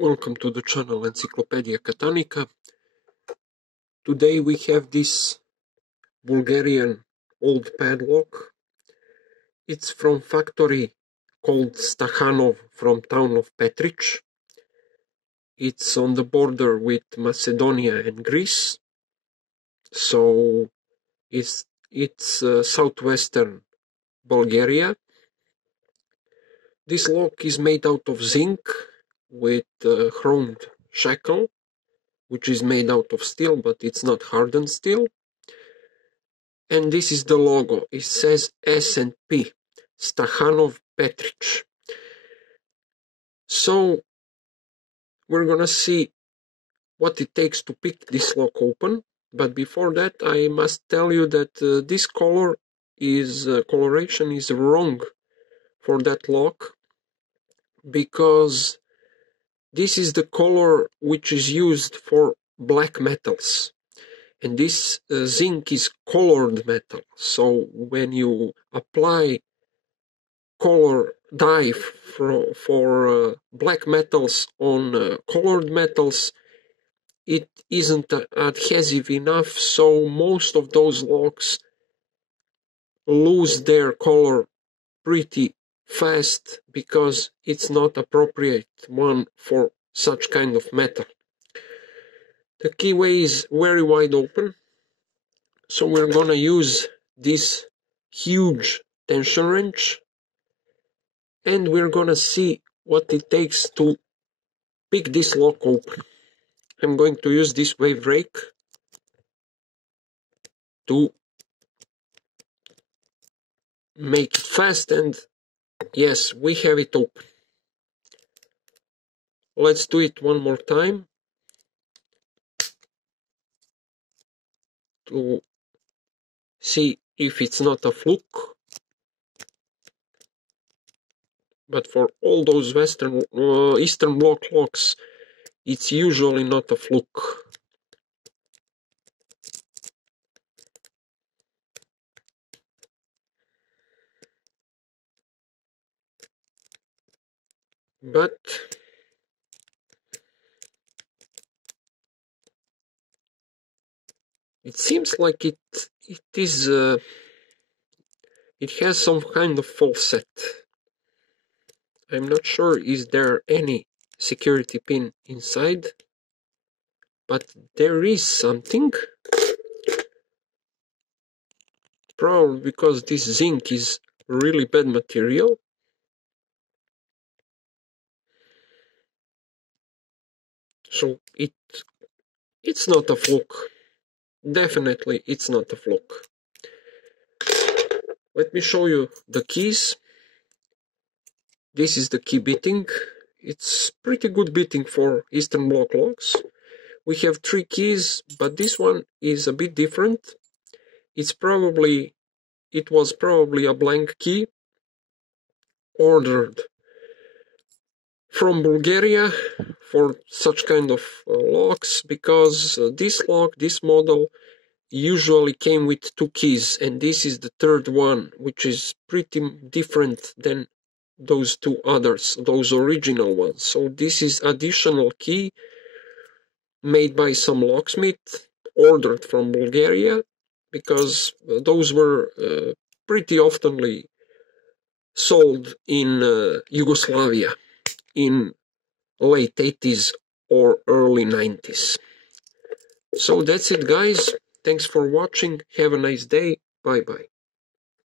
Welcome to the channel Encyclopedia Katanika. Today we have this Bulgarian old padlock. It's from factory called Stakhanov from town of Petrich. It's on the border with Macedonia and Greece. So it's southwestern Bulgaria. This lock is made out of zinc with chromed shackle, which is made out of steel, but it's not hardened steel. And this is the logo. It says S&P, Stakhanov Petrich. So we're gonna see what it takes to pick this lock open. But before that, I must tell you that this coloration is wrong for that lock, because this is the color which is used for black metals. And this zinc is colored metal. So when you apply color dye for black metals on colored metals, it isn't adhesive enough, so most of those locks lose their color pretty fast because it's not appropriate one for such kind of metal. The keyway is very wide open, so we're gonna use this huge tension wrench, and we're gonna see what it takes to pick this lock open. I'm going to use this wave rake to make it fast, and yes, we have it open. Let's do it one more time to see if it's not a fluke. But for all those Eastern Bloc locks, it's usually not a fluke. But it seems like it has some kind of falset. I'm not sure is there any security pin inside, but there is something. Probably because this zinc is really bad material. So it's not a fluke. Definitely it's not a fluke. Let me show you the keys. This is the key bitting. It's pretty good bitting for Eastern Bloc locks. We have 3 keys, but this one is a bit different. It was probably a blank key ordered from Bulgaria for such kind of locks, because this model usually came with 2 keys, and this is the 3rd one, which is pretty different than those 2 others, those original ones. So this is additional key made by some locksmith, ordered from Bulgaria, because those were pretty oftenly sold in Yugoslavia in late 80s or early 90s. So that's it, guys. Thanks for watching. Have a nice day. Bye bye.